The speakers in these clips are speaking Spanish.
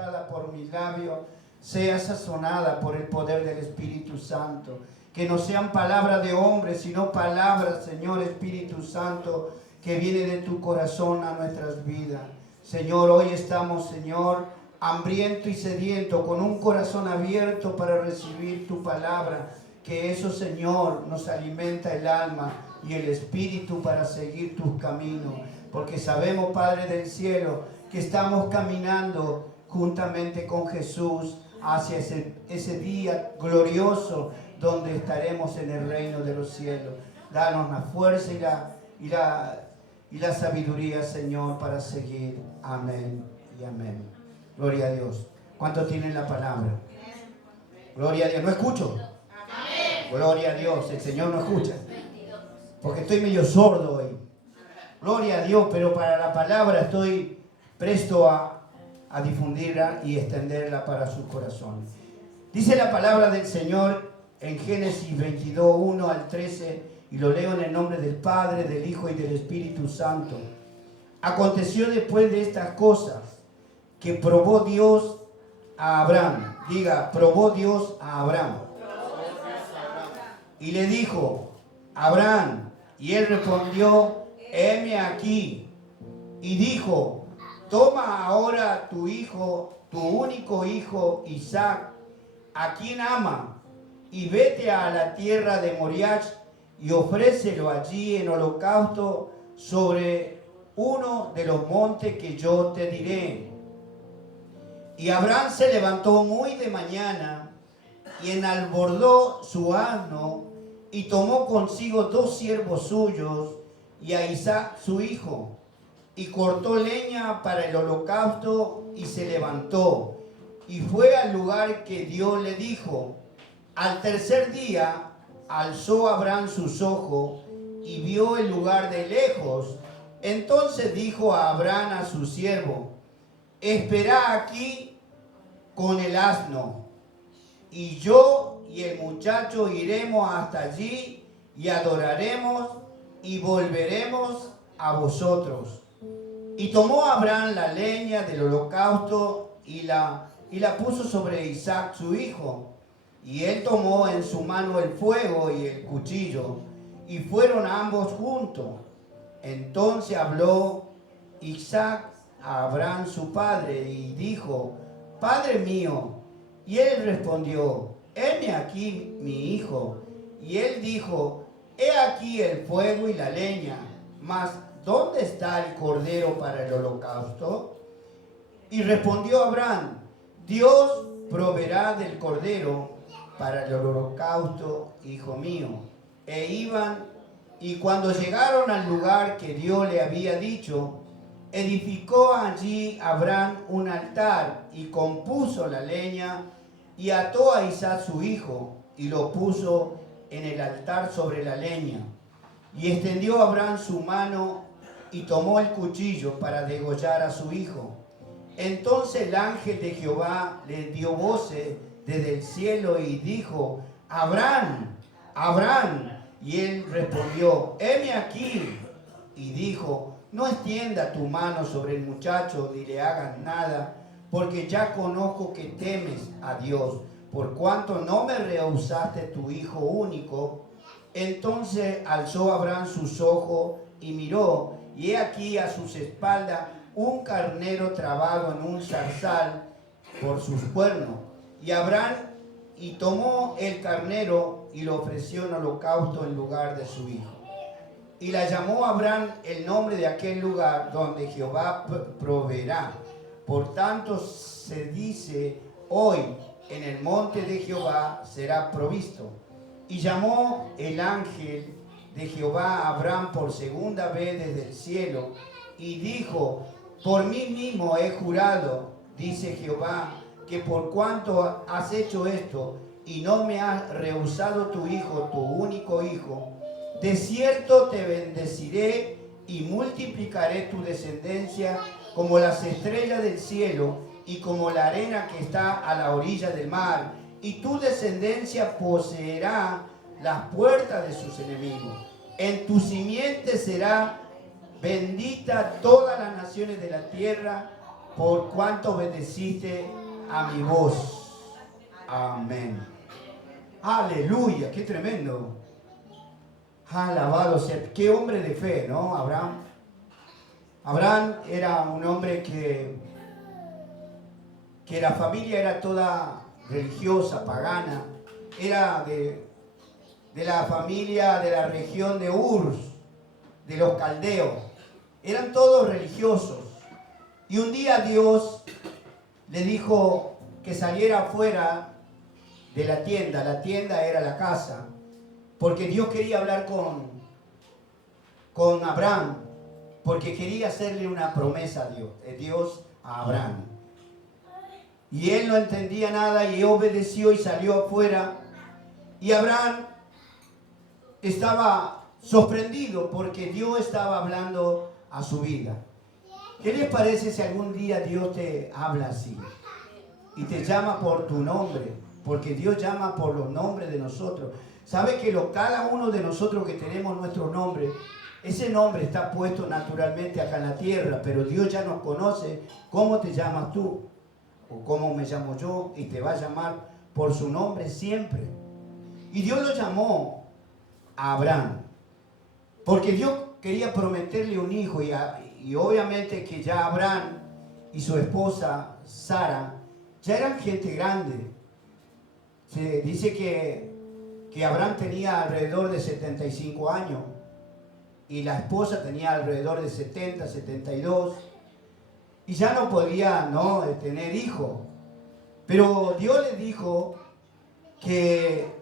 manifestada por mis labios sea sazonada por el poder del Espíritu Santo. Que no sean palabras de hombres, sino palabras, Señor Espíritu Santo, que viene de tu corazón a nuestras vidas. Señor, hoy estamos, Señor, hambriento y sediento, con un corazón abierto para recibir tu palabra. Que eso, Señor, nos alimenta el alma y el espíritu para seguir tus caminos. Porque sabemos, Padre del cielo, que estamos caminando juntamente con Jesús hacia ese día glorioso donde estaremos en el reino de los cielos. Danos la fuerza y la sabiduría, Señor, para seguir. Amén y amén. Gloria a Dios. ¿Cuántos tienen la palabra? Gloria a Dios. ¿No escucho? Gloria a Dios. El Señor no escucha. Porque estoy medio sordo hoy. Gloria a Dios, pero para la palabra estoy presto a difundirla y extenderla para sus corazones. Dice la palabra del Señor en Génesis 22, 1 al 13, y lo leo en el nombre del Padre, del Hijo y del Espíritu Santo. Aconteció después de estas cosas que probó Dios a Abraham. Diga, probó Dios a Abraham. Y le dijo, Abraham, y él respondió, heme aquí. Y dijo, toma ahora tu hijo, tu único hijo Isaac, a quien ama, y vete a la tierra de Moriah y ofrécelo allí en holocausto sobre uno de los montes que yo te diré. Y Abraham se levantó muy de mañana y enalbordó su asno y tomó consigo 2 siervos suyos y a Isaac su hijo, y cortó leña para el holocausto y se levantó y fue al lugar que Dios le dijo. Al tercer día alzó Abraham sus ojos y vio el lugar de lejos. Entonces dijo a Abraham a su siervo, espera aquí con el asno, y yo y el muchacho iremos hasta allí y adoraremos y volveremos a vosotros. Y tomó Abraham la leña del holocausto y la puso sobre Isaac su hijo. Y él tomó en su mano el fuego y el cuchillo, y fueron ambos juntos. Entonces habló Isaac a Abraham su padre y dijo, Padre mío. Y él respondió, heme aquí mi hijo. Y él dijo, he aquí el fuego y la leña, mas ¿dónde está el cordero para el holocausto? Y respondió Abraham, Dios proveerá del cordero para el holocausto, hijo mío. E iban, y cuando llegaron al lugar que Dios le había dicho, edificó allí Abraham un altar y compuso la leña y ató a Isaac su hijo y lo puso en el altar sobre la leña. Y extendió Abraham su mano y tomó el cuchillo para degollar a su hijo. Entonces el ángel de Jehová le dio voces desde el cielo y dijo, Abraham, Abraham. Y él respondió, heme aquí. Y dijo, no extienda tu mano sobre el muchacho ni le hagas nada, porque ya conozco que temes a Dios, por cuanto no me rehusaste tu hijo único. Entonces alzó Abraham sus ojos y miró, y he aquí a sus espaldas un carnero trabado en un zarzal por sus cuernos. Y Abraham tomó el carnero y lo ofreció en holocausto en lugar de su hijo. Y la llamó Abraham el nombre de aquel lugar donde Jehová proveerá. Por tanto se dice hoy, en el monte de Jehová será provisto. Y llamó el ángel de Jehová a Abraham por segunda vez desde el cielo, y dijo, por mí mismo he jurado, dice Jehová, que por cuanto has hecho esto, y no me has rehusado tu hijo, tu único hijo, de cierto te bendeciré y multiplicaré tu descendencia como las estrellas del cielo y como la arena que está a la orilla del mar, y tu descendencia poseerá las puertas de sus enemigos. En tu simiente será bendita todas las naciones de la tierra, por cuanto obedeciste a mi voz. Amén. Aleluya, qué tremendo. Alabado sea. Qué hombre de fe, ¿no? Abraham. Abraham era un hombre que la familia era toda religiosa, pagana. Era de la familia de la región de Ur, de los caldeos. Eran todos religiosos. Y un día Dios le dijo que saliera afuera de la tienda. La tienda era la casa. Porque Dios quería hablar con Abraham. Porque quería hacerle una promesa a Dios a Abraham. Y él no entendía nada y obedeció y salió afuera. Y Abraham estaba sorprendido porque Dios estaba hablando a su vida. ¿Qué les parece si algún día Dios te habla así? Y te llama por tu nombre, porque Dios llama por los nombres de nosotros. ¿Sabe que cada uno de nosotros que tenemos nuestro nombre, ese nombre está puesto naturalmente acá en la tierra, pero Dios ya nos conoce cómo te llamas tú o cómo me llamo yo y te va a llamar por su nombre siempre? Y Dios lo llamó a Abraham, porque Dios quería prometerle un hijo y obviamente que ya Abraham y su esposa Sara ya eran gente grande. Se dice que Abraham tenía alrededor de 75 años y la esposa tenía alrededor de 70, 72 y ya no podía tener hijos. Pero Dios le dijo que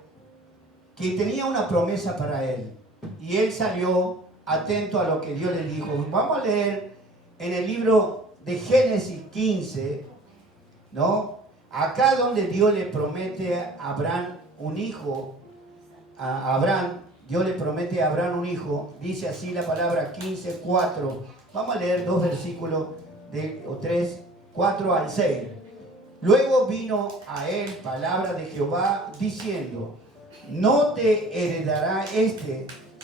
tenía una promesa para él y él salió atento a lo que Dios le dijo. Vamos a leer en el libro de Génesis 15, ¿no? Acá donde Dios le promete a Abraham un hijo, Dios le promete a Abraham un hijo, dice así la palabra 15:4. Vamos a leer 2 versículos o 3, 4 al 6. Luego vino a él palabra de Jehová diciendo: no te heredará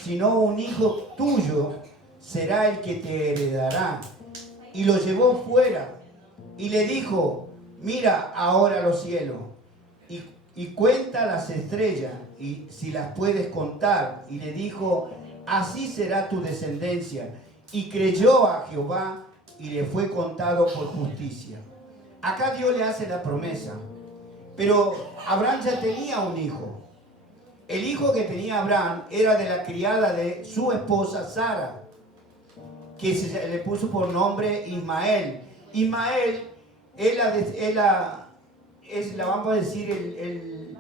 sino un hijo tuyo será el que te heredará. Y lo llevó fuera y le dijo: mira ahora los cielos y cuenta las estrellas, y si las puedes contar. Y le dijo: así será tu descendencia. Y creyó a Jehová y le fue contado por justicia. Acá Dios le hace la promesa, pero Abraham ya tenía un hijo. El hijo que tenía Abraham era de la criada de su esposa Sara, que se le puso por nombre Ismael. Ismael vamos a decir,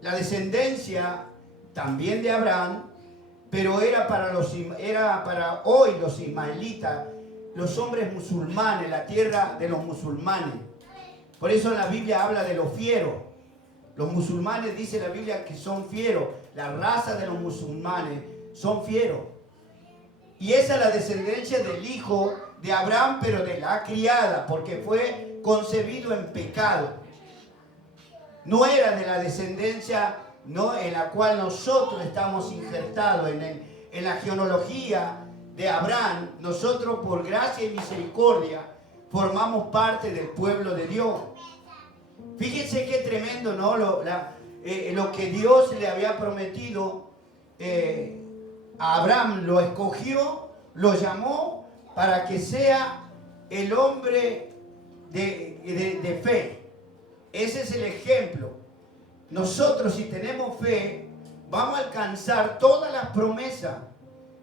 la descendencia también de Abraham, pero era para hoy los ismaelitas, los hombres musulmanes, la tierra de los musulmanes. Por eso la Biblia habla de los fieros. Los musulmanes, dice la Biblia, que son fieros. La raza de los musulmanes son fieros. Y esa es la descendencia del hijo de Abraham, pero de la criada, porque fue concebido en pecado. No era de la descendencia en la cual nosotros estamos injertados en la genealogía de Abraham. Nosotros, por gracia y misericordia, formamos parte del pueblo de Dios. Fíjense qué tremendo, ¿no? Lo que Dios le había prometido a Abraham. Lo escogió, lo llamó para que sea el hombre de fe. Ese es el ejemplo. Nosotros, si tenemos fe, vamos a alcanzar todas las promesas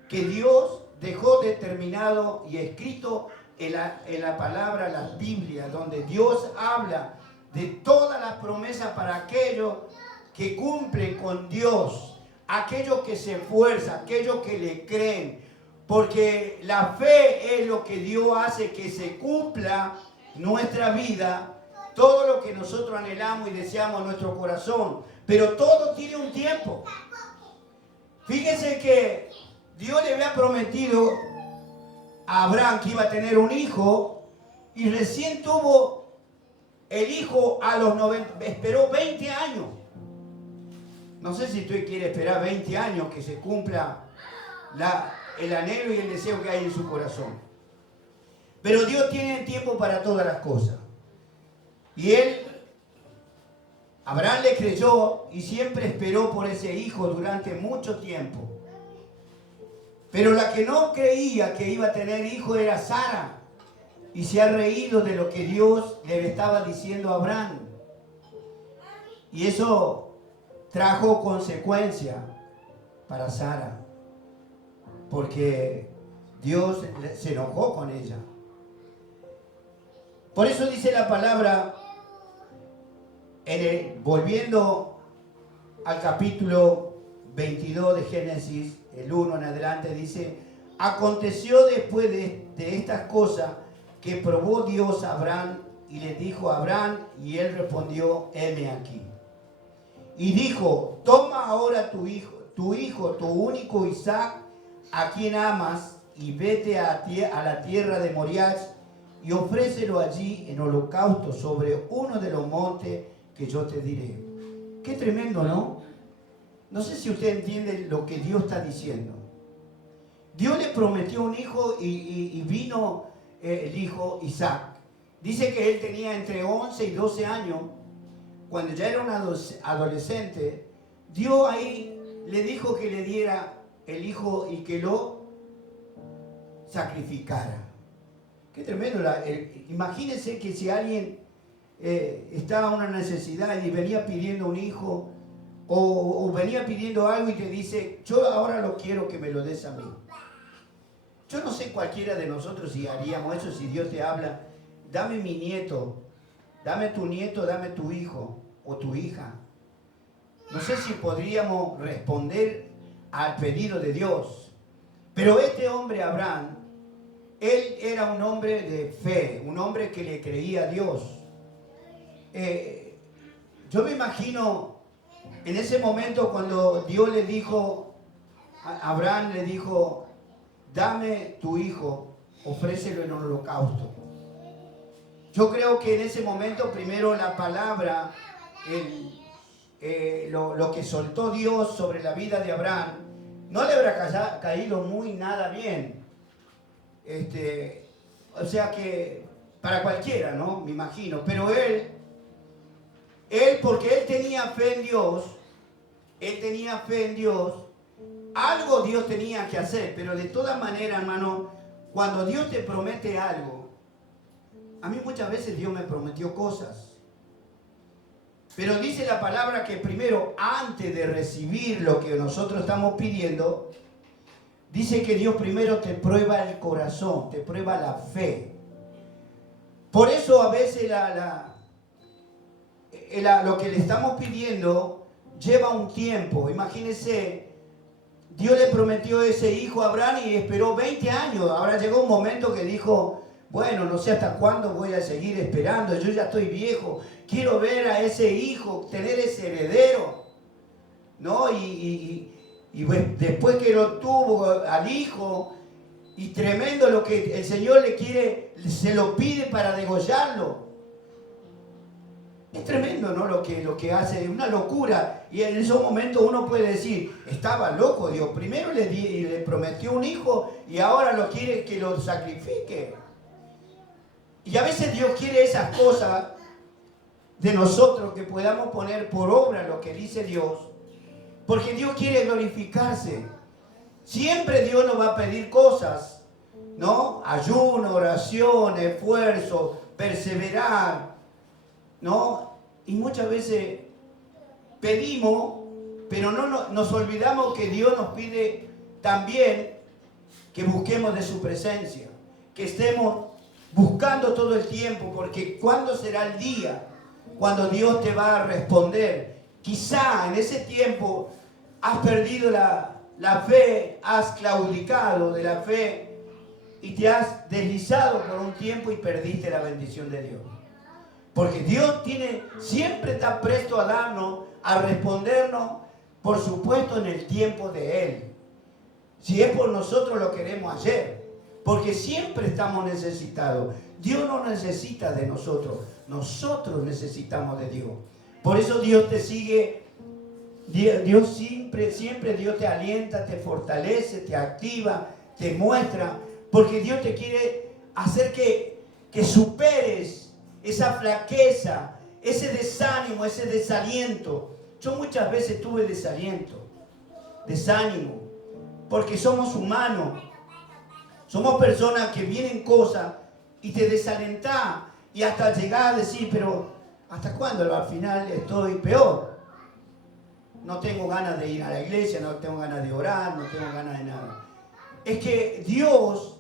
que Dios dejó determinado y escrito en la palabra, la Biblia, donde Dios habla de todas las promesas para aquellos que cumplen con Dios, aquellos que se esfuerzan, aquellos que le creen, porque la fe es lo que Dios hace que se cumpla nuestra vida, todo lo que nosotros anhelamos y deseamos en nuestro corazón, pero todo tiene un tiempo. Fíjense que Dios le había prometido a Abraham que iba a tener un hijo y recién tuvo el hijo a los 90, esperó 20 años. No sé si usted quiere esperar 20 años que se cumpla el anhelo y el deseo que hay en su corazón. Pero Dios tiene tiempo para todas las cosas. Y Abraham le creyó y siempre esperó por ese hijo durante mucho tiempo. Pero la que no creía que iba a tener hijo era Sara. Y se ha reído de lo que Dios le estaba diciendo a Abraham. Y eso trajo consecuencia para Sara. Porque Dios se enojó con ella. Por eso dice la palabra, volviendo al capítulo 22 de Génesis, el 1 en adelante, dice: aconteció después de estas cosas que probó Dios a Abraham y le dijo a Abraham, y él respondió: heme aquí. Y dijo: toma ahora tu hijo, tu único Isaac, a quien amas, y vete a la tierra de Moriah y ofrécelo allí en holocausto sobre uno de los montes que yo te diré. Qué tremendo, ¿no? No sé si usted entiende lo que Dios está diciendo. Dios le prometió un hijo y vino el hijo Isaac. Dice que él tenía entre 11 y 12 años. Cuando ya era un adolescente, Dios ahí le dijo que le diera el hijo y que lo sacrificara. Qué tremendo. Imagínense que si alguien estaba en una necesidad y venía pidiendo un hijo o venía pidiendo algo y te dice: yo ahora lo quiero que me lo des a mí. Yo no sé cualquiera de nosotros si haríamos eso. Si Dios te habla: dame mi nieto, dame tu nieto, dame tu hijo o tu hija. No sé si podríamos responder al pedido de Dios. Pero este hombre Abraham, él era un hombre de fe, un hombre que le creía a Dios. Yo me imagino en ese momento cuando Dios le dijo, Abraham le dijo: dame tu hijo, ofrécelo en holocausto. Yo creo que en ese momento primero la palabra, lo que soltó Dios sobre la vida de Abraham, no le habrá caído muy nada bien. O sea que para cualquiera, ¿no? Me imagino. Pero él, porque él tenía fe en Dios, algo Dios tenía que hacer. Pero de todas maneras, hermano, cuando Dios te promete algo, a mí muchas veces Dios me prometió cosas. Pero dice la palabra que primero, antes de recibir lo que nosotros estamos pidiendo, dice que Dios primero te prueba el corazón, te prueba la fe. Por eso a veces lo que le estamos pidiendo lleva un tiempo. Imagínense, Dios le prometió ese hijo a Abraham y esperó 20 años. Ahora llegó un momento que dijo: bueno, no sé hasta cuándo voy a seguir esperando, yo ya estoy viejo, quiero ver a ese hijo, tener ese heredero, ¿no? Y después que lo tuvo al hijo, y tremendo lo que el Señor le quiere, se lo pide para degollarlo. Es tremendo, ¿no? Lo que hace, es una locura. Y en esos momentos uno puede decir: estaba loco Dios, primero le prometió un hijo y ahora lo quiere que lo sacrifique. Y a veces Dios quiere esas cosas de nosotros, que podamos poner por obra lo que dice Dios, porque Dios quiere glorificarse. Siempre Dios nos va a pedir cosas, ¿no? Ayuno, oración, esfuerzo, perseverar, ¿no? Y muchas veces pedimos, pero nos olvidamos que Dios nos pide también que busquemos de su presencia, que estemos buscando todo el tiempo, porque ¿cuándo será el día cuando Dios te va a responder? Quizá en ese tiempo has perdido la fe, has claudicado de la fe y te has deslizado por un tiempo y perdiste la bendición de Dios. Porque Dios siempre está presto a darnos, a respondernos, por supuesto en el tiempo de Él. Si es por nosotros, lo queremos ayer. Porque siempre estamos necesitados. Dios no necesita de nosotros. Nosotros necesitamos de Dios. Por eso Dios te sigue. Dios siempre Dios te alienta, te fortalece, te activa, te muestra. Porque Dios te quiere hacer que superes esa flaqueza, ese desánimo, ese desaliento. Yo muchas veces tuve desaliento, desánimo, porque somos humanos. Somos personas que vienen cosas y te desalentás y hasta llegar a decir, pero ¿hasta cuándo? Al final estoy peor. No tengo ganas de ir a la iglesia, no tengo ganas de orar, no tengo ganas de nada. Es que Dios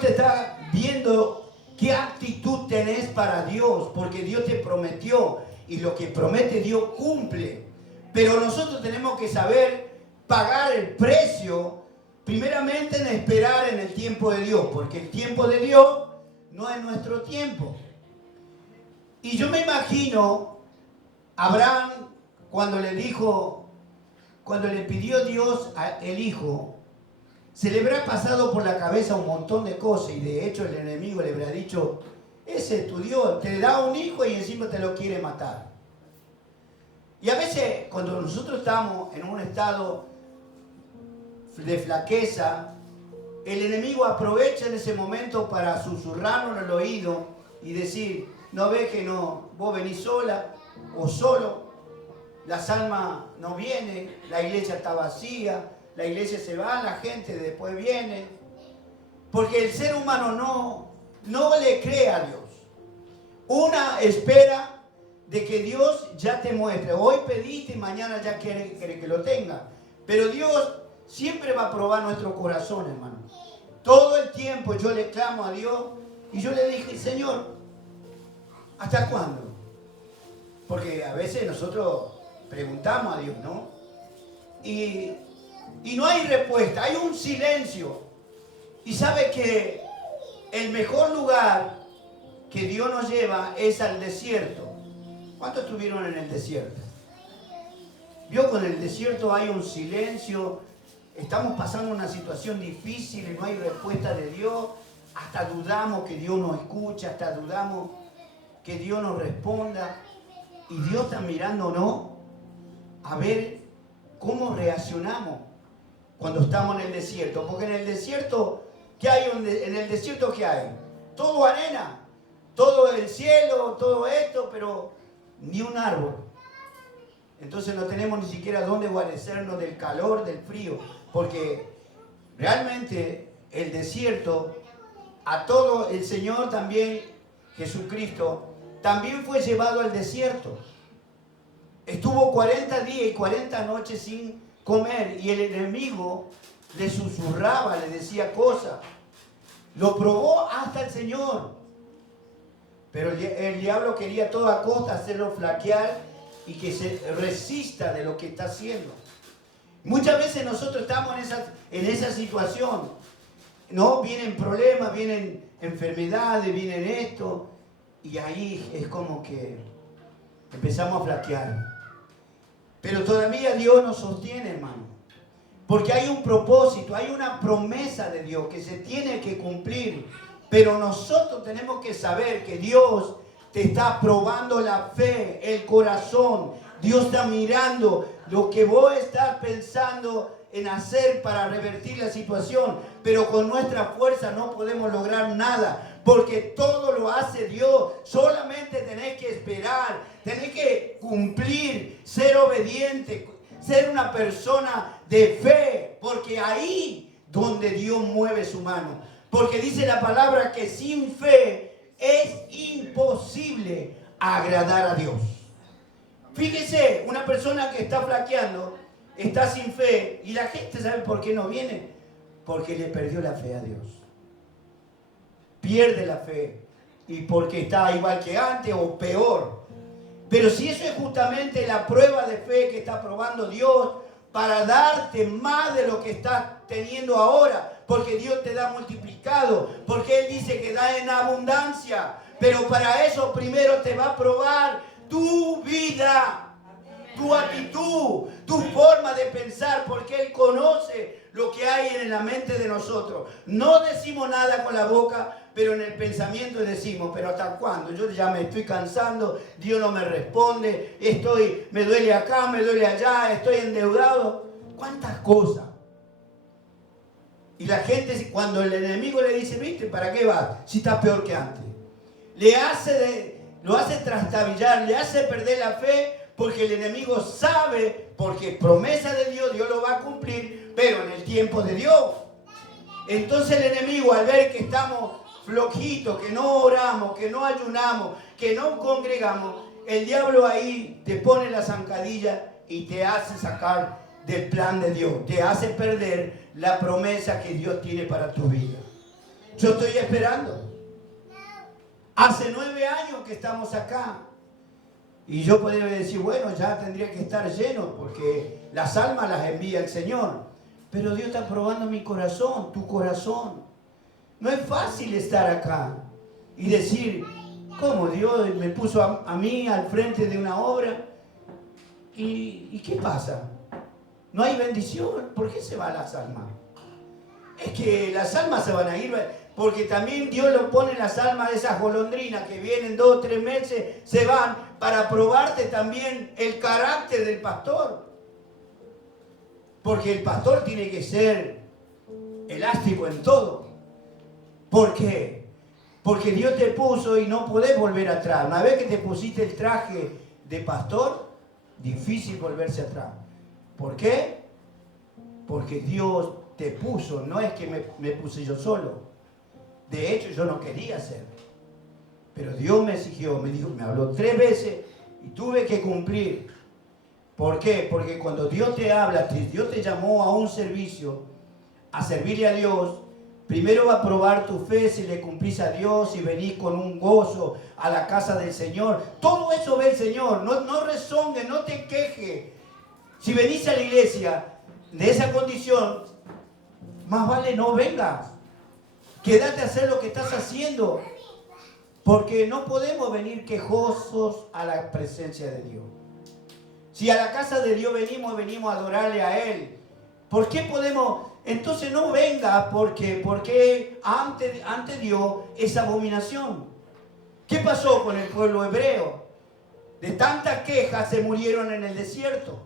te está viendo qué actitud tenés para Dios, porque Dios te prometió y lo que promete Dios cumple. Pero nosotros tenemos que saber pagar el precio, primeramente en esperar en el tiempo de Dios, porque el tiempo de Dios no es nuestro tiempo. Y yo me imagino a Abraham cuando le pidió Dios el hijo, se le habrá pasado por la cabeza un montón de cosas y de hecho el enemigo le habrá dicho, ese es tu Dios, te da un hijo y encima te lo quiere matar. Y a veces cuando nosotros estamos en un estado de flaqueza, el enemigo aprovecha en ese momento para susurrarnos en el oído y decir, no ves que no, vos venís sola o solo, las almas no vienen, la iglesia está vacía, la iglesia se va, la gente después viene, porque el ser humano no le cree a Dios. Una espera de que Dios ya te muestre, hoy pediste y mañana ya quiere que lo tenga, pero Dios siempre va a probar nuestro corazón, hermano. Todo el tiempo yo le clamo a Dios y yo le dije, Señor, ¿hasta cuándo? Porque a veces nosotros preguntamos a Dios, ¿no? Y no hay respuesta, hay un silencio. Y sabe que el mejor lugar que Dios nos lleva es al desierto. ¿Cuántos estuvieron en el desierto? Vio, con el desierto hay un silencio. Estamos pasando una situación difícil y no hay respuesta de Dios. Hasta dudamos que Dios nos escucha, hasta dudamos que Dios nos responda. Y Dios está mirándonos a ver cómo reaccionamos cuando estamos en el desierto. Porque en el desierto, ¿qué hay? En el desierto, ¿qué hay? Todo arena, todo el cielo, todo esto, pero ni un árbol. Entonces no tenemos ni siquiera dónde guarecernos del calor, del frío, porque realmente el desierto, a todo el Señor también, Jesucristo, también fue llevado al desierto. Estuvo 40 días y 40 noches sin comer y el enemigo le susurraba, le decía cosas. Lo probó hasta el Señor. Pero el diablo quería a toda costa hacerlo flaquear y que se resista de lo que está haciendo. Muchas veces nosotros estamos en esa situación, ¿no? Vienen problemas, vienen enfermedades, vienen esto, y ahí es como que empezamos a flaquear. Pero todavía Dios nos sostiene, hermano, porque hay un propósito, hay una promesa de Dios que se tiene que cumplir. Pero nosotros tenemos que saber que Dios te está probando la fe, el corazón. Dios está mirando lo que vos estás pensando en hacer para revertir la situación. Pero con nuestra fuerza no podemos lograr nada, porque todo lo hace Dios. Solamente tenés que esperar, tenés que cumplir, ser obediente, ser una persona de fe, porque ahí donde Dios mueve su mano. Porque dice la palabra que sin fe es imposible agradar a Dios. Fíjese, una persona que está flaqueando, está sin fe, y la gente ¿sabe por qué no viene? Porque le perdió la fe a Dios. Pierde la fe, y porque está igual que antes o peor. Pero si eso es justamente la prueba de fe que está probando Dios para darte más de lo que estás teniendo ahora, porque Dios te da multiplicado, porque Él dice que da en abundancia, pero para eso primero te va a probar tu vida, tu actitud, tu forma de pensar, porque Él conoce lo que hay en la mente de nosotros. No decimos nada con la boca, pero en el pensamiento decimos, pero ¿hasta cuándo? Yo ya me estoy cansando, Dios no me responde, me duele acá, me duele allá, estoy endeudado. ¿Cuántas cosas? Y la gente, cuando el enemigo le dice, ¿viste? ¿Para qué vas? Si estás peor que antes. Lo hace trastabillar, le hace perder la fe, porque el enemigo sabe, porque promesa de Dios, Dios lo va a cumplir, pero en el tiempo de Dios. Entonces el enemigo, al ver que estamos flojitos, que no oramos, que no ayunamos, que no congregamos, el diablo ahí te pone la zancadilla y te hace sacar del plan de Dios, te hace perder la promesa que Dios tiene para tu vida. Yo estoy esperando. Hace 9 años que estamos acá. Y yo podría decir, bueno, ya tendría que estar lleno, porque las almas las envía el Señor. Pero Dios está probando mi corazón, tu corazón. No es fácil estar acá y decir, ¿cómo Dios me puso a mí al frente de una obra? ¿Y qué pasa? No hay bendición. ¿Por qué se van las almas? Es que las almas se van a ir, porque también Dios lo pone en las almas de esas golondrinas que vienen 2 o 3 meses, se van para probarte también el carácter del pastor. Porque el pastor tiene que ser elástico en todo. ¿Por qué? Porque Dios te puso y no podés volver atrás. Una vez que te pusiste el traje de pastor, difícil volverse atrás. ¿Por qué? Porque Dios te puso, no es que me puse yo solo. De hecho, yo no quería hacerlo. Pero Dios me exigió, me habló 3 veces y tuve que cumplir. ¿Por qué? Porque cuando Dios te habla, Dios te llamó a un servicio, a servirle a Dios, primero va a probar tu fe si le cumplís a Dios y venís con un gozo a la casa del Señor. Todo eso ve el Señor, no rezongues, no te quejes. Si venís a la iglesia de esa condición, más vale no vengas. Quédate a hacer lo que estás haciendo. Porque no podemos venir quejosos a la presencia de Dios. Si a la casa de Dios venimos a adorarle a Él. ¿Por qué podemos? Entonces no venga porque ante Dios es abominación. ¿Qué pasó con el pueblo hebreo? De tantas quejas se murieron en el desierto.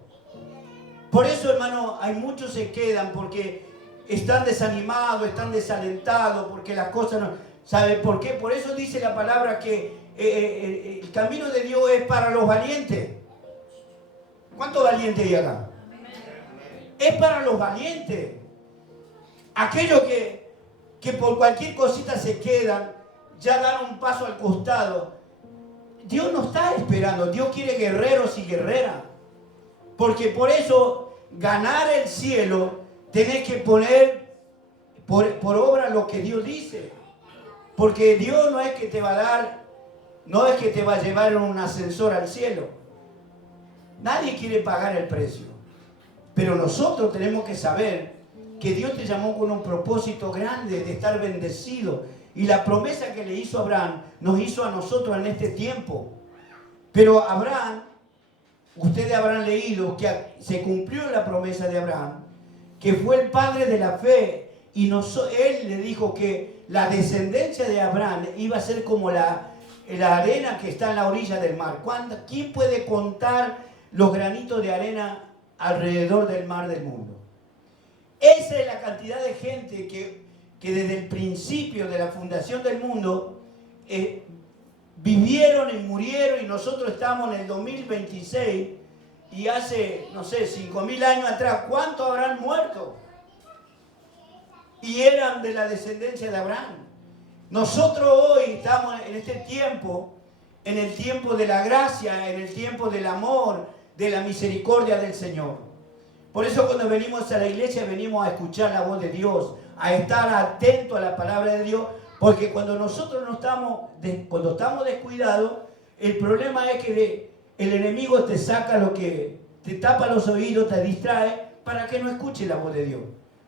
Por eso, hermano, hay muchos se quedan porque están desanimados, están desalentados, porque las cosas no... ¿Sabe por qué? Por eso dice la palabra que el camino de Dios es para los valientes. ¿Cuántos valientes hay acá? Es para los valientes. Aquellos que por cualquier cosita se quedan, ya dan un paso al costado. Dios no está esperando, Dios quiere guerreros y guerreras. Porque por eso, ganar el cielo, tenés que poner por obra lo que Dios dice. Porque Dios no es que te va a dar, no es que te va a llevar en un ascensor al cielo. Nadie quiere pagar el precio. Pero nosotros tenemos que saber que Dios te llamó con un propósito grande de estar bendecido. Y la promesa que le hizo a Abraham, nos hizo a nosotros en este tiempo. Pero Abraham, ustedes habrán leído que se cumplió la promesa de Abraham, que fue el padre de la fe. Y él le dijo que la descendencia de Abraham iba a ser como la arena que está en la orilla del mar. ¿Quién puede contar los granitos de arena alrededor del mar del mundo? Esa es la cantidad de gente que desde el principio de la fundación del mundo vivieron y murieron, y nosotros estamos en el 2026 y hace, no sé, 5.000 años atrás, ¿cuántos habrán muerto? Y eran de la descendencia de Abraham. Nosotros hoy estamos en este tiempo, en el tiempo de la gracia, en el tiempo del amor, de la misericordia del Señor. Por eso cuando venimos a la iglesia venimos a escuchar la voz de Dios, a estar atentos a la palabra de Dios, porque cuando nosotros cuando estamos descuidados, el problema es que el enemigo te saca te tapa los oídos, te distrae para que no escuches la voz de Dios,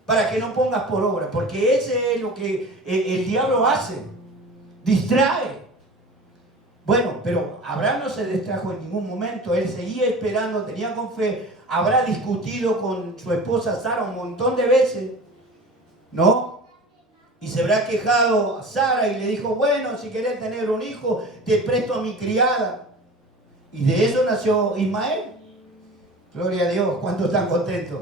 para que no pongas por obra, porque ese es lo que el diablo hace, distrae. Bueno, pero Abraham no se distrajo en ningún momento, él seguía esperando, tenía con fe, habrá discutido con su esposa Sara un montón de veces, ¿no? Y se habrá quejado a Sara y le dijo, bueno, si querés tener un hijo, te presto a mi criada. Y de eso nació Ismael. Gloria a Dios, ¿cuántos están contentos?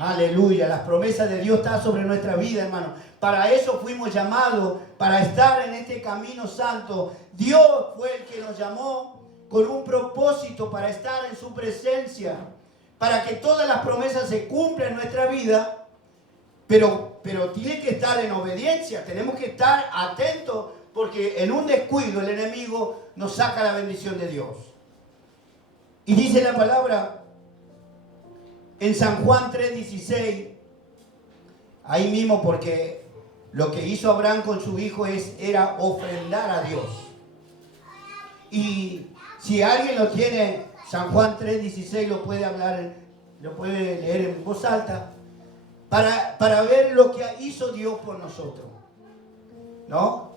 Aleluya. Las promesas de Dios están sobre nuestra vida, hermano. Para eso fuimos llamados, para estar en este camino santo. Dios fue el que nos llamó con un propósito para estar en su presencia, para que todas las promesas se cumplan en nuestra vida, pero tiene que estar en obediencia. Tenemos que estar atentos, porque en un descuido el enemigo nos saca la bendición de Dios. Y dice la palabra en San Juan 3:16, ahí mismo, porque lo que hizo Abraham con su hijo era ofrendar a Dios. Y si alguien lo tiene, San Juan 3:16 lo puede leer en voz alta, para ver lo que hizo Dios por nosotros, ¿no?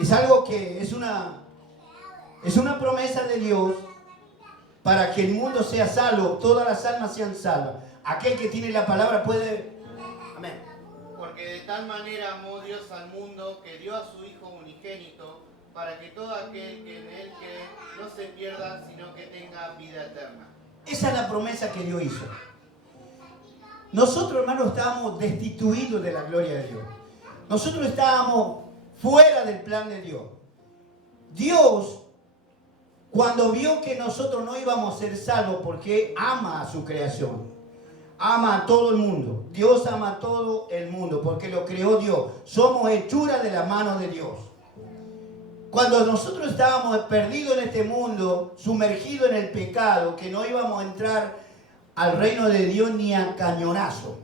Es algo que es una promesa de Dios para que el mundo sea salvo, todas las almas sean salvas. Aquel que tiene la palabra puede... Amén. Porque de tal manera amó Dios al mundo que dio a su Hijo unigénito, para que todo aquel que en él cree no se pierda, sino que tenga vida eterna. Esa es la promesa que Dios hizo. Nosotros, hermanos, estábamos destituidos de la gloria de Dios. Nosotros estábamos fuera del plan de Dios. Dios, cuando vio que nosotros no íbamos a ser salvos, porque ama a su creación, ama a todo el mundo. Dios ama a todo el mundo porque lo creó Dios. Somos hechura de la mano de Dios. Cuando nosotros estábamos perdidos en este mundo, sumergidos en el pecado, que no íbamos a entrar al reino de Dios ni a cañonazo,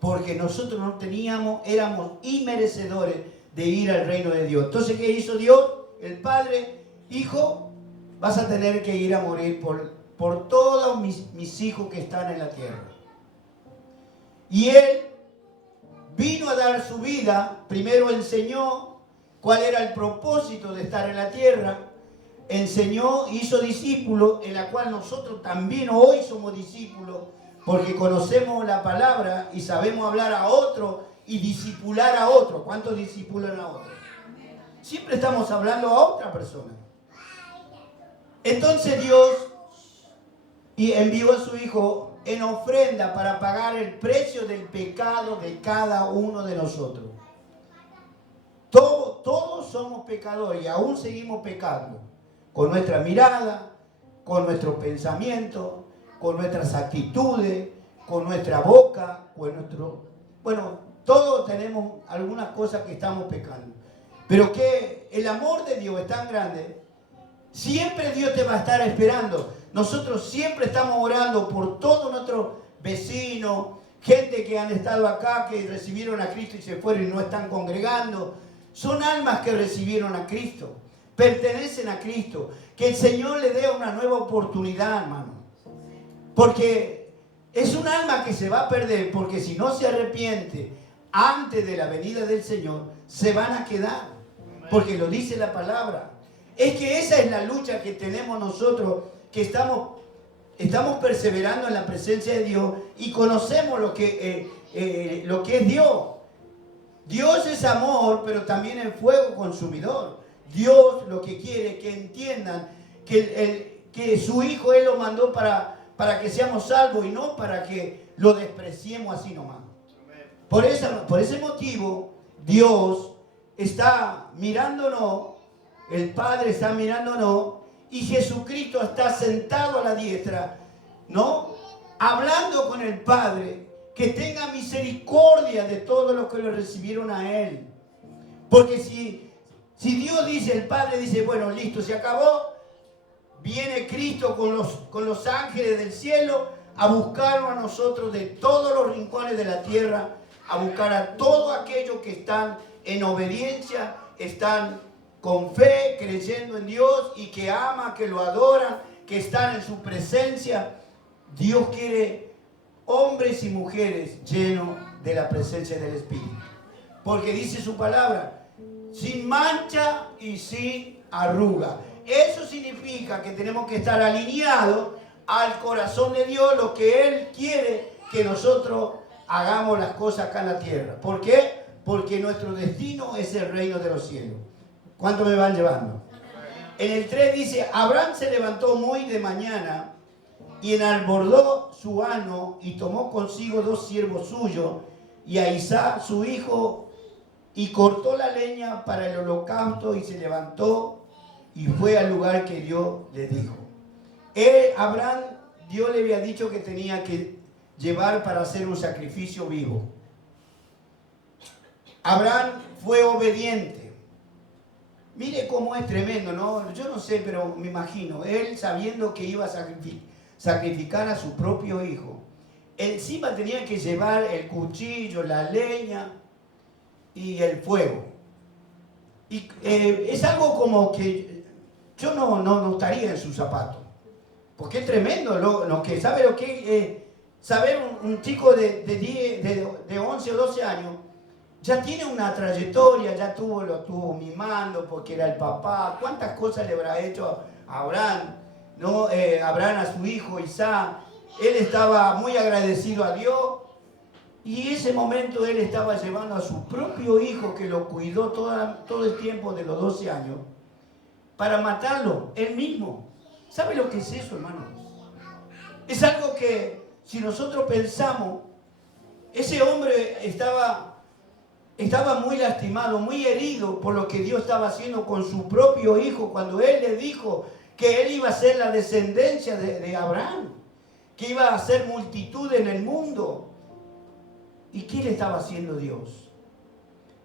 porque nosotros no éramos inmerecedores de ir al reino de Dios. Entonces, ¿qué hizo Dios? El Padre, hijo, vas a tener que ir a morir por todos mis hijos que están en la tierra. Y Él vino a dar su vida. Primero enseñó cuál era el propósito de estar en la tierra. Enseñó, hizo discípulos, en la cual nosotros también hoy somos discípulos, porque conocemos la palabra y sabemos hablar a otro y discipular a otro. ¿Cuántos discipulan a otro? Siempre estamos hablando a otra persona. Entonces Dios envió a su Hijo en ofrenda para pagar el precio del pecado de cada uno de nosotros. Todos somos pecadores y aún seguimos pecando. Con nuestra mirada, con nuestros pensamientos, con nuestras actitudes, con nuestra boca, bueno, todos tenemos algunas cosas que estamos pecando. Pero que el amor de Dios es tan grande, siempre Dios te va a estar esperando. Nosotros siempre estamos orando por todos nuestros vecinos, gente que han estado acá, que recibieron a Cristo y se fueron y no están congregando. Son almas que recibieron a Cristo, pertenecen a Cristo. Que el Señor le dé una nueva oportunidad, hermano. Porque es un alma que se va a perder, porque si no se arrepiente antes de la venida del Señor, se van a quedar. Porque lo dice la palabra. Es que esa es la lucha que tenemos nosotros, que estamos perseverando en la presencia de Dios y conocemos lo que es Dios. Dios es amor, pero también es fuego consumidor. Dios lo que quiere es que entiendan que su Hijo Él lo mandó para que seamos salvos y no para que lo despreciemos así nomás. Por ese motivo, Dios está mirándonos, el Padre está mirándonos y Jesucristo está sentado a la diestra, ¿no? Hablando con el Padre, que tenga misericordia de todos los que lo recibieron a Él. Porque si Dios dice, el Padre dice, bueno, listo, se acabó, viene Cristo con los ángeles del cielo a buscarnos a nosotros de todos los rincones de la tierra, a buscar a todos aquellos que están en obediencia, están con fe, creyendo en Dios y que aman, que lo adoran, que están en su presencia. Dios quiere hombres y mujeres llenos de la presencia del Espíritu. Porque dice su palabra, sin mancha y sin arruga. Eso significa que tenemos que estar alineados al corazón de Dios, lo que Él quiere que nosotros hagamos las cosas acá en la tierra. ¿Por qué? Porque nuestro destino es el reino de los cielos. ¿Cuánto me van llevando? En el 3 dice, Abraham se levantó muy de mañana y enalbordó su asno y tomó consigo 2 siervos suyos y a Isaac su hijo y cortó la leña para el holocausto y se levantó y fue al lugar que Dios le dijo. Abraham, Dios le había dicho que tenía que llevar para hacer un sacrificio vivo. Abraham fue obediente. Mire cómo es tremendo, ¿no? Yo no sé, pero me imagino, él sabiendo que iba a sacrificar a su propio hijo. Encima tenía que llevar el cuchillo, la leña y el fuego. Y es algo como que yo no estaría en sus zapatos. Porque es tremendo lo que sabe lo que saber un chico de 11 o 12 años. Ya tiene una trayectoria, ya lo tuvo mimando porque era el papá. ¿Cuántas cosas le habrá hecho a Abraham? ¿No? Abraham a su hijo Isaac. Él estaba muy agradecido a Dios. Y ese momento él estaba llevando a su propio hijo que lo cuidó todo el tiempo de los 12 años para matarlo, él mismo. ¿Sabe lo que es eso, hermano? Es algo que si nosotros pensamos, ese hombre estaba muy lastimado, muy herido por lo que Dios estaba haciendo con su propio hijo cuando él le dijo que él iba a ser la descendencia de Abraham, que iba a ser multitud en el mundo. ¿Y qué le estaba haciendo Dios?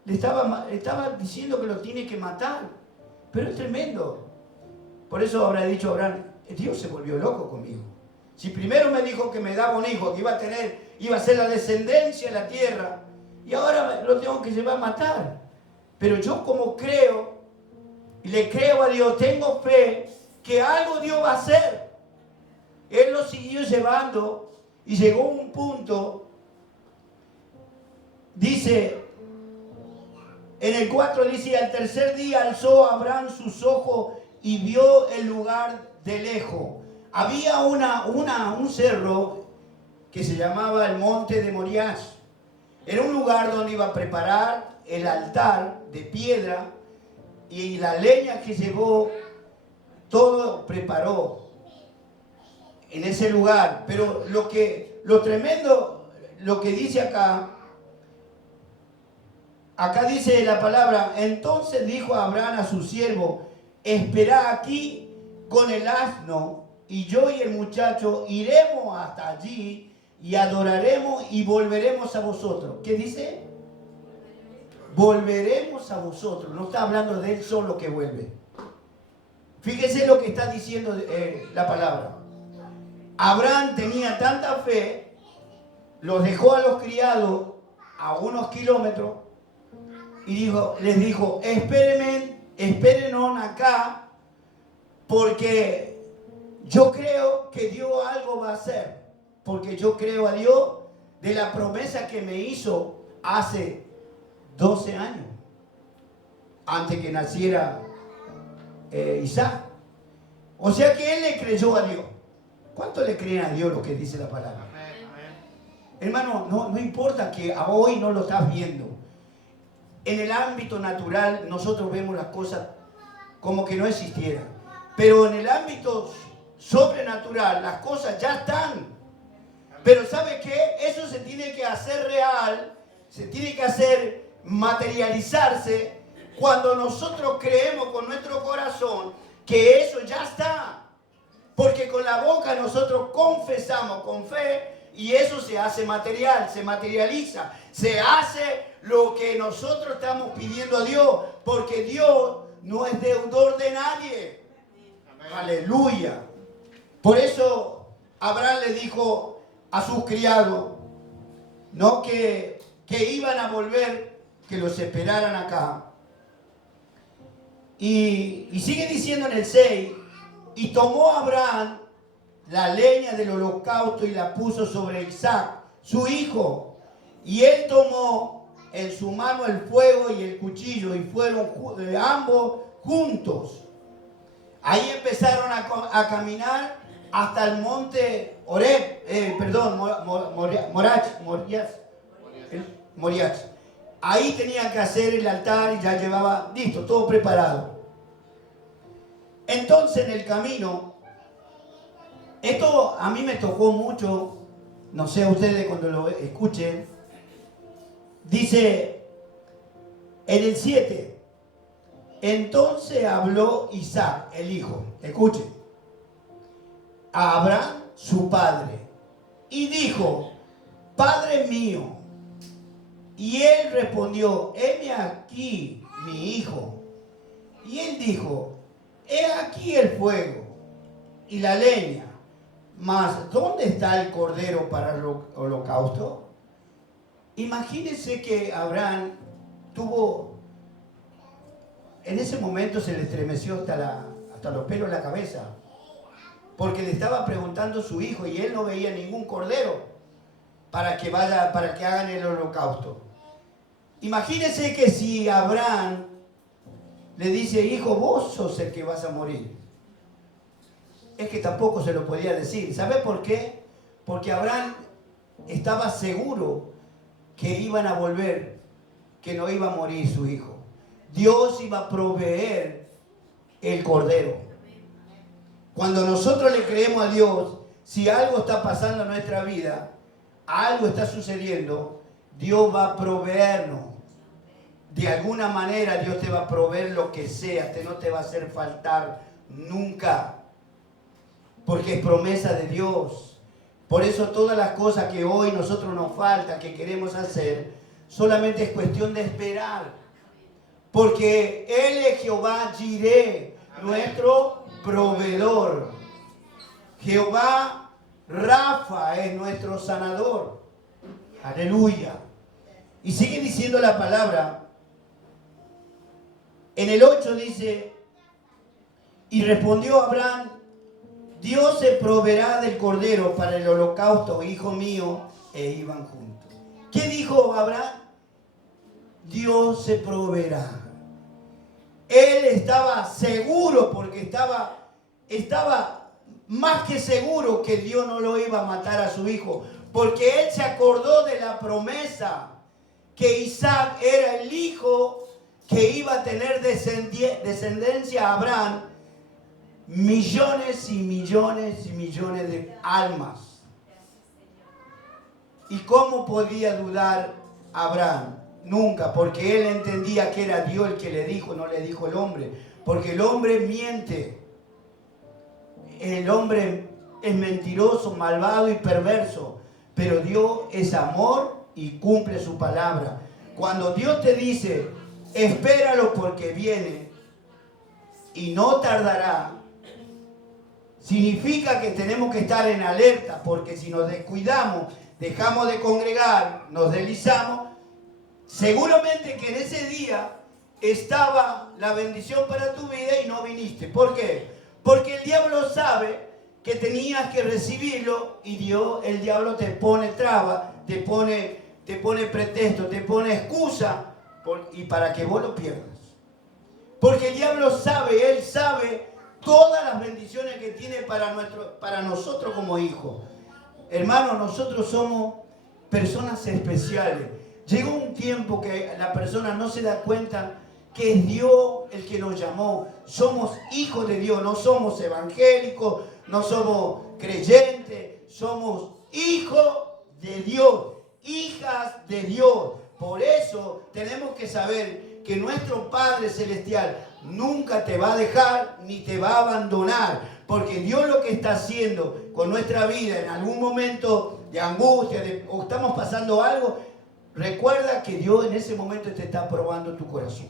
Le estaba diciendo que lo tiene que matar. Pero es tremendo. Por eso habrá dicho Abraham, Dios se volvió loco conmigo. Si primero me dijo que me daba un hijo, que iba a ser la descendencia en la tierra, y ahora lo tengo que llevar a matar. Pero yo como creo, y le creo a Dios, tengo fe, que algo Dios va a hacer. Él lo siguió llevando y llegó a un punto. Dice, en el 4 dice, al tercer día alzó Abraham sus ojos y vio el lugar de lejos. Había un cerro que se llamaba el monte de Moriah. Era un lugar donde iba a preparar el altar de piedra y la leña que llevó, todo preparó en ese lugar. Pero lo tremendo, lo que dice acá dice la palabra, entonces dijo Abraham a su siervo, esperá aquí con el asno, y yo y el muchacho iremos hasta allí y adoraremos y volveremos a vosotros. ¿Qué dice? Volveremos a vosotros. No está hablando de él solo que vuelve. Fíjese lo que está diciendo la palabra. Abraham tenía tanta fe, los dejó a los criados a unos kilómetros, y les dijo, espérenos acá, porque yo creo que Dios algo va a hacer, porque yo creo a Dios de la promesa que me hizo hace 12 años, antes que naciera Isaac. O sea que él le creyó a Dios. ¿Cuánto le creen a Dios lo que dice la palabra? Hermano, no importa que hoy no lo estás viendo. En el ámbito natural nosotros vemos las cosas como que no existieran. Pero en el ámbito sobrenatural las cosas ya están. Pero ¿sabe qué? Eso se tiene que hacer real, se tiene que hacer materializarse cuando nosotros creemos con nuestro corazón que eso ya está. Porque con la boca nosotros confesamos con fe y eso se hace material, se materializa, se hace lo que nosotros estamos pidiendo a Dios, porque Dios no es deudor de nadie. Amén. Aleluya. Por eso Abraham le dijo a sus criados, no que iban a volver, que los esperaran acá. Y sigue diciendo en el 6, y tomó Abraham la leña del holocausto y la puso sobre Isaac, su hijo. Y él tomó en su mano el fuego y el cuchillo y fueron ambos juntos. Ahí empezaron a caminar hasta el monte Moriah. Ahí tenían que hacer el altar y ya llevaba listo, todo preparado. Entonces en el camino Esto a mí me tocó mucho, no sé a ustedes cuando lo escuchen. Dice en el 7, entonces habló Isaac, el hijo, escuchen, a Abraham, su padre, y dijo, Padre mío. Y él respondió, heme aquí, mi hijo. Y él dijo, he aquí el fuego y la leña, mas ¿dónde está el cordero para el holocausto? Imagínense que Abraham tuvo, en ese momento se le estremeció hasta los pelos de la cabeza, porque le estaba preguntando a su hijo y él no veía ningún cordero para que hagan el holocausto. Imagínense que si Abraham le dice, hijo, vos sos el que vas a morir. Es que tampoco se lo podía decir. ¿Sabe por qué? Porque Abraham estaba seguro que iban a volver, que no iba a morir su hijo. Dios iba a proveer el cordero. Cuando nosotros le creemos a Dios, si algo está pasando en nuestra vida, algo está sucediendo, Dios va a proveernos. De alguna manera Dios te va a proveer lo que sea, no te va a hacer faltar nunca. Porque es promesa de Dios. Por eso todas las cosas que hoy nosotros nos faltan, que queremos hacer, solamente es cuestión de esperar. Porque Él es Jehová Jireh, nuestro proveedor. Jehová Rafa es nuestro sanador. Aleluya. Y sigue diciendo la palabra. En el 8 dice, y respondió Abraham, Dios se proveerá del cordero para el holocausto, hijo mío, e iban juntos. ¿Qué dijo Abraham? Dios se proveerá. Él estaba seguro, porque estaba más que seguro que Dios no lo iba a matar a su hijo, porque él se acordó de la promesa que Isaac era el hijo que iba a tener descendencia a Abraham, millones y millones y millones de almas. ¿Y cómo podía dudar Abraham? Nunca, porque él entendía que era Dios el que le dijo, no le dijo el hombre, porque el hombre miente. El hombre es mentiroso, malvado y perverso, pero Dios es amor y cumple su palabra. Cuando Dios te dice, espéralo porque viene y no tardará, significa que tenemos que estar en alerta, porque si nos descuidamos, dejamos de congregar, nos deslizamos, seguramente que en ese día estaba la bendición para tu vida y no viniste. ¿Por qué? Porque el diablo sabe que tenías que recibirlo y el diablo te pone traba, te pone pretexto, te pone excusa y para que vos lo pierdas. Porque el diablo sabe, él sabe todas las bendiciones que tiene para nosotros como hijos. Hermanos, nosotros somos personas especiales. Llegó un tiempo que la persona no se da cuenta que es Dios el que nos llamó. Somos hijos de Dios, no somos evangélicos, no somos creyentes, somos hijos de Dios, hijas de Dios. Por eso tenemos que saber que nuestro Padre Celestial nunca te va a dejar ni te va a abandonar, porque Dios lo que está haciendo con nuestra vida en algún momento de angustia o estamos pasando algo, recuerda que Dios en ese momento te está probando tu corazón.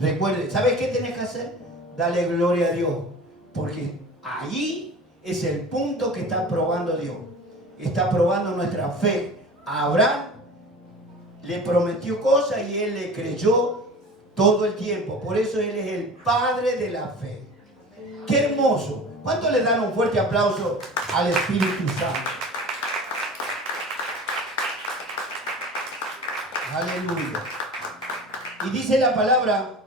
Recuerde, ¿sabes qué tenés que hacer? Dale gloria a Dios, porque ahí es el punto que está probando Dios. Está probando nuestra fe. A Abraham le prometió cosas y él le creyó todo el tiempo. Por eso él es el padre de la fe. ¡Qué hermoso! ¿Cuánto le dan un fuerte aplauso al Espíritu Santo? Aleluya. Y dice la palabra,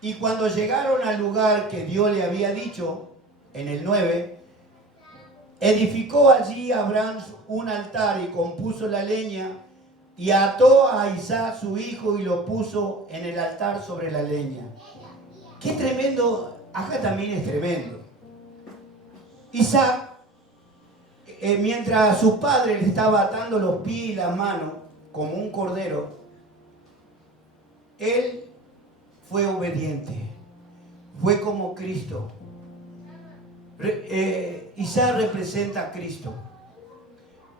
y cuando llegaron al lugar que Dios le había dicho, en el 9, edificó allí Abraham un altar y compuso la leña y ató a Isaac su hijo y lo puso en el altar sobre la leña. ¡Qué tremendo! Acá también es tremendo. Isaac mientras su padre le estaba atando los pies y las manos como un cordero, él fue obediente, fue como Cristo. Isaac representa a Cristo,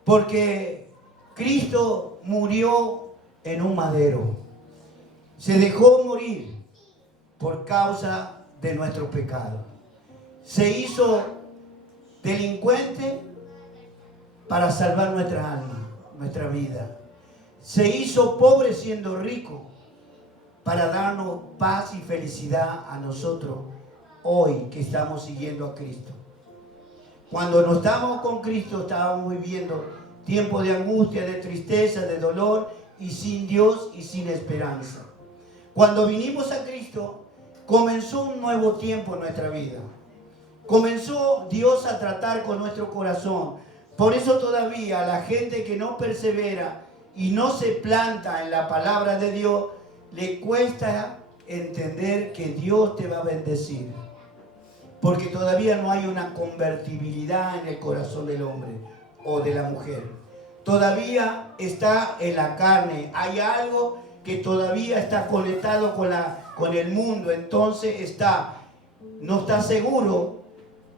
porque Cristo murió en un madero, se dejó morir por causa de nuestro pecado, se hizo delincuente para salvar nuestra alma, nuestra vida, se hizo pobre siendo rico para darnos paz y felicidad a nosotros hoy que estamos siguiendo a Cristo. Cuando no estamos con Cristo, estábamos viviendo tiempos de angustia, de tristeza, de dolor y sin Dios y sin esperanza. Cuando vinimos a Cristo, comenzó un nuevo tiempo en nuestra vida. Comenzó Dios a tratar con nuestro corazón. Por eso todavía la gente que no persevera y no se planta en la palabra de Dios, le cuesta entender que Dios te va a bendecir. Porque todavía no hay una convertibilidad en el corazón del hombre o de la mujer. Todavía está en la carne. Hay algo que todavía está conectado con el mundo. Entonces no está seguro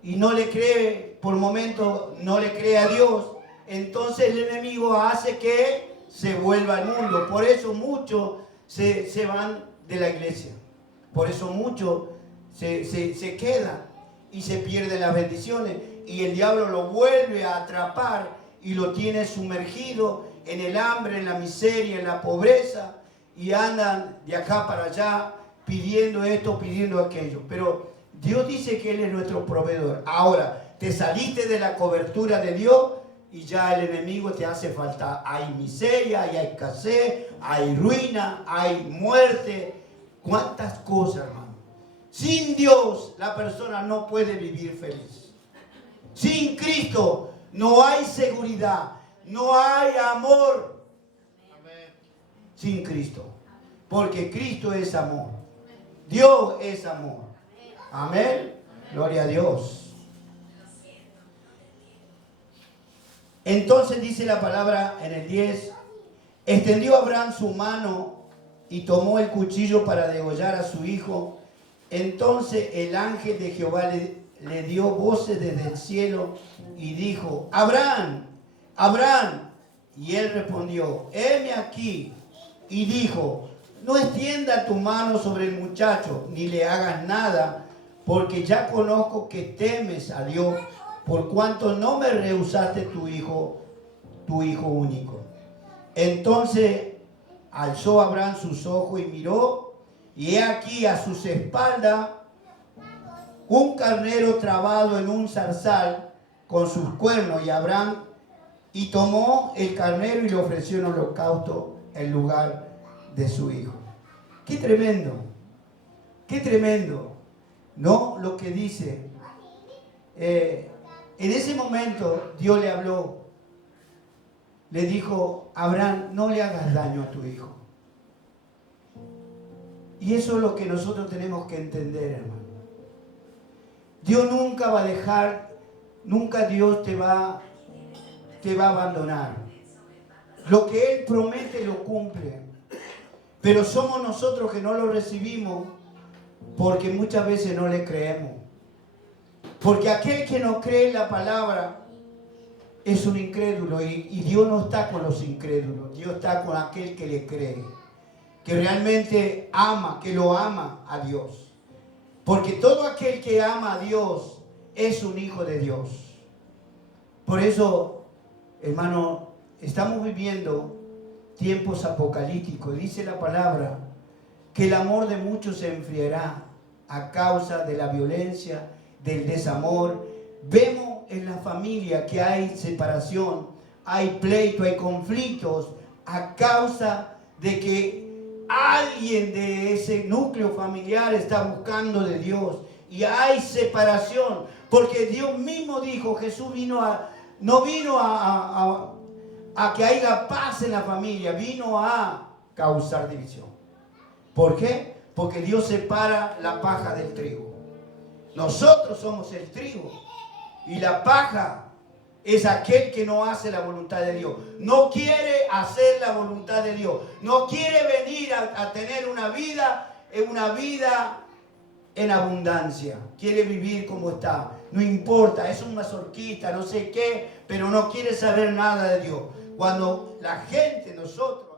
y no le cree, por momentos no le cree a Dios. Entonces el enemigo hace que se vuelva al mundo. Por eso muchos se van de la iglesia. Por eso muchos se quedan y se pierden las bendiciones. Y el diablo lo vuelve a atrapar y lo tiene sumergido en el hambre, en la miseria, en la pobreza. Y andan de acá para allá pidiendo esto, pidiendo aquello. Pero Dios dice que Él es nuestro proveedor. Ahora, te saliste de la cobertura de Dios y ya el enemigo te hace falta. Hay miseria, hay escasez, hay ruina, hay muerte. ¿Cuántas cosas, hermano? Sin Dios la persona no puede vivir feliz. Sin Cristo no hay seguridad, no hay amor. Amén. Sin Cristo. Porque Cristo es amor. Dios es amor. Amén. Gloria a Dios. Entonces dice la palabra en el 10, extendió Abraham su mano y tomó el cuchillo para degollar a su hijo. Entonces el ángel de Jehová le dio voces desde el cielo y dijo, Abraham, Abraham. Y él respondió, heme aquí. Y dijo, no extienda tu mano sobre el muchacho, ni le hagas nada, porque ya conozco que temes a Dios, por cuanto no me rehusaste tu hijo único. Entonces alzó Abraham sus ojos y miró, y he aquí a sus espaldas un carnero trabado en un zarzal con sus cuernos, y Abraham tomó el carnero y le ofreció en holocausto en lugar de su hijo. ¡Qué tremendo! ¿No? Lo que dice. En ese momento Dios le habló, le dijo, Abraham, no le hagas daño a tu hijo. Y eso es lo que nosotros tenemos que entender, hermano. Dios nunca va a dejar, nunca Dios te va a abandonar. Lo que Él promete lo cumple. Pero somos nosotros que no lo recibimos porque muchas veces no le creemos. Porque aquel que no cree en la palabra es un incrédulo, y Dios no está con los incrédulos. Dios está con aquel que le cree, que realmente ama, que lo ama a Dios. Porque todo aquel que ama a Dios es un hijo de Dios. Por eso, hermano, estamos viviendo tiempos apocalípticos. Dice la palabra que el amor de muchos se enfriará a causa de la violencia, del desamor. Vemos en la familia que hay separación, hay pleito, hay conflictos a causa de que alguien de ese núcleo familiar está buscando de Dios, y hay separación porque Dios mismo dijo, Jesús no vino a que haya paz en la familia, vino a causar división. ¿Por qué? Porque Dios separa la paja del trigo. Nosotros somos el trigo y la paja es aquel que no hace la voluntad de Dios. No quiere hacer la voluntad de Dios. No quiere venir a tener una vida en abundancia. Quiere vivir como está. No importa, es un masoquista, no sé qué, pero no quiere saber nada de Dios. Cuando la gente, nosotros...